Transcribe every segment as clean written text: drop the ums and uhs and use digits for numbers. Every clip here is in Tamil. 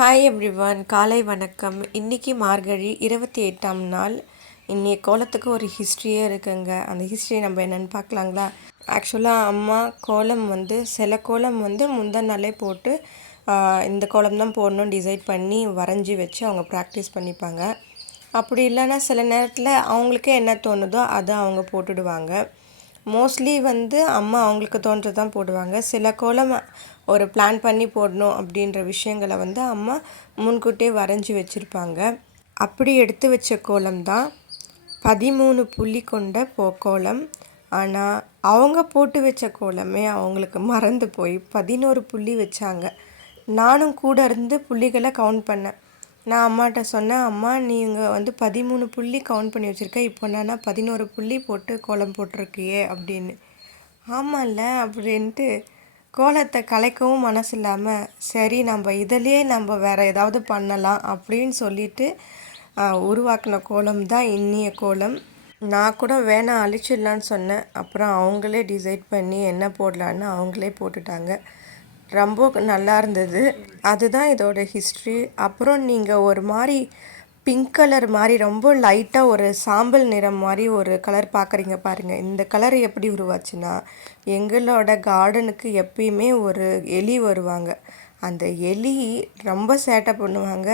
ஹாய் எவ்ரிவன், காலை வணக்கம். இன்றைக்கி மார்கழி 28ஆம் நாள். இன்றைய கோலத்துக்கு ஒரு ஹிஸ்ட்ரியே இருக்குங்க. அந்த ஹிஸ்ட்ரியை நம்ம என்னென்னு பார்க்கலாங்களா? ஆக்சுவலாக அம்மா கோலம் சில கோலம் முந்தின நாளே போட்டு இந்த கோலம் தான் போடணும்னு டிசைட் பண்ணி வரைஞ்சி வச்சு அவங்க ப்ராக்டிஸ் பண்ணிப்பாங்க. அப்படி இல்லைன்னா சில நேரத்தில் அவங்களுக்கே என்ன தோணுதோ அதை அவங்க போட்டுடுவாங்க. மோஸ்ட்லி அம்மா அவங்களுக்கு தோன்றது தான் போடுவாங்க. சில கோலம் ஒரு பிளான் பண்ணி போடணும் அப்படின்ற விஷயங்களை அம்மா முன்கூட்டியே வரைஞ்சி வச்சுருப்பாங்க. அப்படி எடுத்து வச்ச கோலம் தான் 13 புள்ளி கொண்ட கோலம். ஆனால் அவங்க போட்டு வச்ச கோலமே அவங்களுக்கு மறந்து போய் 11 புள்ளி வச்சாங்க. நானும் கூட இருந்து புள்ளிகளை கவுண்ட் பண்ணேன். நான் அம்மாட்ட சொன்னேன், அம்மா நீங்கள் 13 புள்ளி கவுண்ட் பண்ணி வச்சுருக்க, இப்போ என்னன்னா 11 புள்ளி போட்டு கோலம் போட்டிருக்கியே அப்படின்னு. ஆமாம்ல அப்படின்ட்டு கோலத்தை கலைக்கவும் மனசு இல்லாமல், சரி நம்ம இதிலேயே நம்ம வேறு ஏதாவது பண்ணலாம் அப்படின்னு சொல்லிட்டு உருவாக்கின கோலம் தான் இன்னிய கோலம். நான் கூட வேணாம் அழிச்சிடலான்னு சொன்னேன். அப்புறம் அவங்களே டிசைட் பண்ணி என்ன போடலான்னு அவங்களே போட்டுட்டாங்க. ரொம்ப நல்லா இருந்தது. அதுதான் இதோட ஹிஸ்ட்ரி. அப்புறம் நீங்கள் ஒரு மாதிரி பிங்க் கலர் மாதிரி ரொம்ப லைட்டாக ஒரு சாம்பல் நிறம் மாதிரி ஒரு கலர் பார்க்குறீங்க பாருங்கள். இந்த கலர் எப்படி உருவாச்சுன்னா, எங்களோட கார்டனுக்கு எப்பயுமே ஒரு எலி வருவாங்க. அந்த எலி ரொம்ப சேட்டை பண்ணுவாங்க.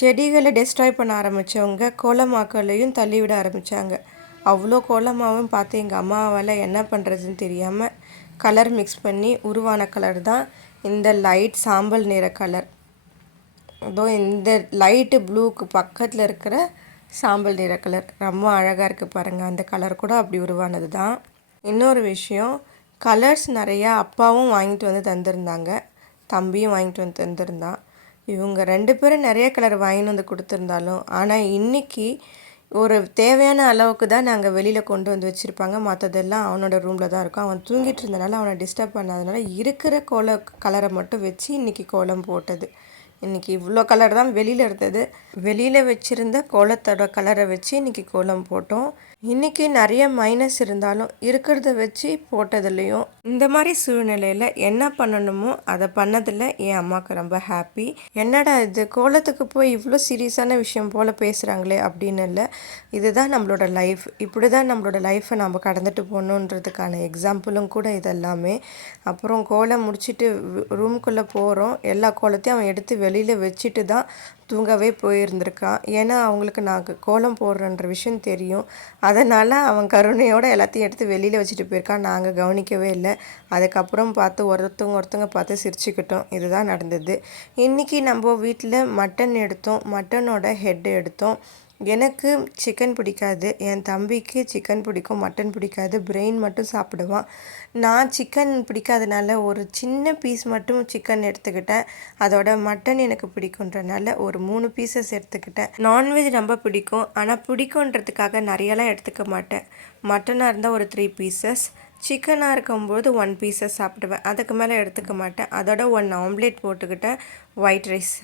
செடிகளை டெஸ்ட்ராய் பண்ண ஆரம்பித்தவங்க கோலமாக்களையும் தள்ளிவிட ஆரம்பித்தாங்க. அவ்வளோ கோலமாவும் பார்த்து எங்கள் அம்மாவால் என்ன பண்ணுறதுன்னு தெரியாமல் கலர் மிக்ஸ் பண்ணி உருவான கலர் தான் இந்த லைட் சாம்பல் நிற கலர். அதோ இந்த லைட்டு ப்ளூக்கு பக்கத்தில் இருக்கிற சாம்பல் நிற கலர் ரொம்ப அழகாக இருக்குது பாருங்கள். அந்த கலர் கூட அப்படி உருவானது தான். இன்னொரு விஷயம், கலர்ஸ் நிறையா அப்பாவும் வாங்கிட்டு தந்திருந்தாங்க, தம்பியும் வாங்கிட்டு தந்திருந்தான். இவங்க 2 பேரும் நிறைய கலர் வாங்கிட்டு கொடுத்துருந்தாலும், ஆனால் இன்றைக்கி ஒரு தேவையான அளவுக்கு தான் நாங்கள் வெளியில் கொண்டு வச்சுருப்பாங்க. மற்றதெல்லாம் அவனோட ரூமில் தான் இருக்கும். அவன் தூங்கிட்டு இருந்தனால அவனை டிஸ்டர்ப் பண்ணாதனால இருக்கிற கலரை மட்டும் வச்சு இன்றைக்கி கோலம் போட்டது. இன்றைக்கி இவ்வளோ கலர் தான் வெளியில் இருந்தது. வெளியில் வச்சுருந்த கோலத்தோட கலரை வச்சு இன்றைக்கி கோலம் போட்டோம். இன்றைக்கி நிறைய மைனஸ் இருந்தாலும் இருக்கிறத வச்சு போட்டதுலேயும் இந்த மாதிரி சூழ்நிலையில் என்ன பண்ணணுமோ அதை பண்ணதில் என் அம்மாவுக்கு ரொம்ப ஹாப்பி. என்னடா இது கோலத்துக்கு போய் இவ்வளோ சீரியஸான விஷயம் போல் பேசுகிறாங்களே அப்படின்னு இல்லை. இதுதான் நம்மளோட லைஃப். இப்படி தான் நம்மளோட லைஃப்பை நம்ம கடந்துட்டு போகணுன்றதுக்கான எக்ஸாம்பிளும் கூட இதெல்லாமே. அப்புறம் கோலம் முடிச்சுட்டு ரூம்குள்ளே போகிறோம். எல்லா கோலத்தையும் அவன் எடுத்து வெளியில் வச்சுட்டு தான் தூங்கவே போயிருந்திருக்கான். ஏன்னா அவங்களுக்கு நாங்கள் கோலம் போடுறன்ற விஷயம் தெரியும். அதனால் அவன் கருணையோடு எல்லாத்தையும் எடுத்து வெளியில் வச்சுட்டு போயிருக்கான். நாங்கள் கவனிக்கவே இல்லை. அதுக்கப்புறம் பார்த்து ஒருத்தவங்க பார்த்து சிரிச்சுக்கிட்டோம். இதுதான் நடந்தது. இன்றைக்கி நம்ம வீட்டில் மட்டன் எடுத்தோம். மட்டனோட ஹெட் எடுத்தோம். எனக்கு சிக்கன் பிடிக்காது, என் தம்பிக்கு சிக்கன் பிடிக்கும், மட்டன் பிடிக்காது, பிரெயின் மட்டும் சாப்பிடுவான். நான் சிக்கன் பிடிக்காதனால ஒரு சின்ன பீஸ் மட்டும் சிக்கன் எடுத்துக்கிட்டேன். அதோட மட்டன் எனக்கு பிடிக்குன்றனால ஒரு 3 பீசஸ் எடுத்துக்கிட்டேன். நான்வெஜ் ரொம்ப பிடிக்கும், ஆனால் பிடிக்குன்றதுக்காக நிறையலாம் எடுத்துக்க மாட்டேன். மட்டனாக இருந்தால் ஒரு 3 பீசஸ், சிக்கனாக இருக்கும்போது 1 பீசஸ் சாப்பிடுவேன். அதுக்கு மேலே எடுத்துக்க மாட்டேன். அதோட 1 ஆம்லேட் போட்டுக்கிட்டேன், ஒயிட் ரைஸ்.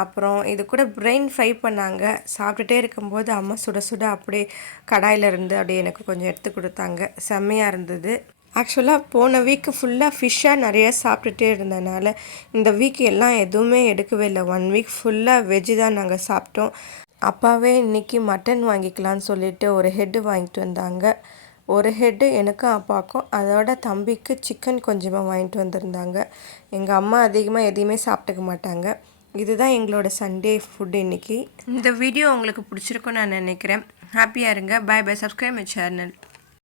அப்புறம் இது கூட பிரெயின் ஃப்ரை பண்ணாங்க. சாப்பிட்டுட்டே இருக்கும்போது அம்மா சுட சுட அப்படியே கடாயிலிருந்து அப்படியே எனக்கு கொஞ்சம் எடுத்து கொடுத்தாங்க. செம்மையாக இருந்தது. ஆக்சுவலாக போன வீக்கு ஃபுல்லாக ஃபிஷ்ஷாக நிறையா சாப்பிட்டுட்டே இருந்ததுனால இந்த வீக் எல்லாம் எதுவுமே எடுக்கவே இல்லை. 1 வீக் ஃபுல்லாக வெஜ்ஜு தான் நாங்கள் சாப்பிட்டோம். அப்பாவே இன்றைக்கி மட்டன் வாங்கிக்கலான்னு சொல்லிட்டு ஒரு ஹெட்டு வாங்கிட்டு வந்தாங்க. ஒரு ஹெட்டு எனக்கும் அப்பாவுக்கும், அதோட தம்பிக்கு சிக்கன் கொஞ்சமாக வாங்கிட்டு வந்திருந்தாங்க. எங்கள் அம்மா அதிகமாக எதையுமே சாப்பிட்டுக்க மாட்டாங்க. இதுதான் எங்களோட சண்டே ஃபுட் இன்றைக்கி. இந்த வீடியோ உங்களுக்கு பிடிச்சிருக்குன்னு நான் நினைக்கிறேன். ஹாப்பியாக இருங்க. Bye bye. Subscribe my channel.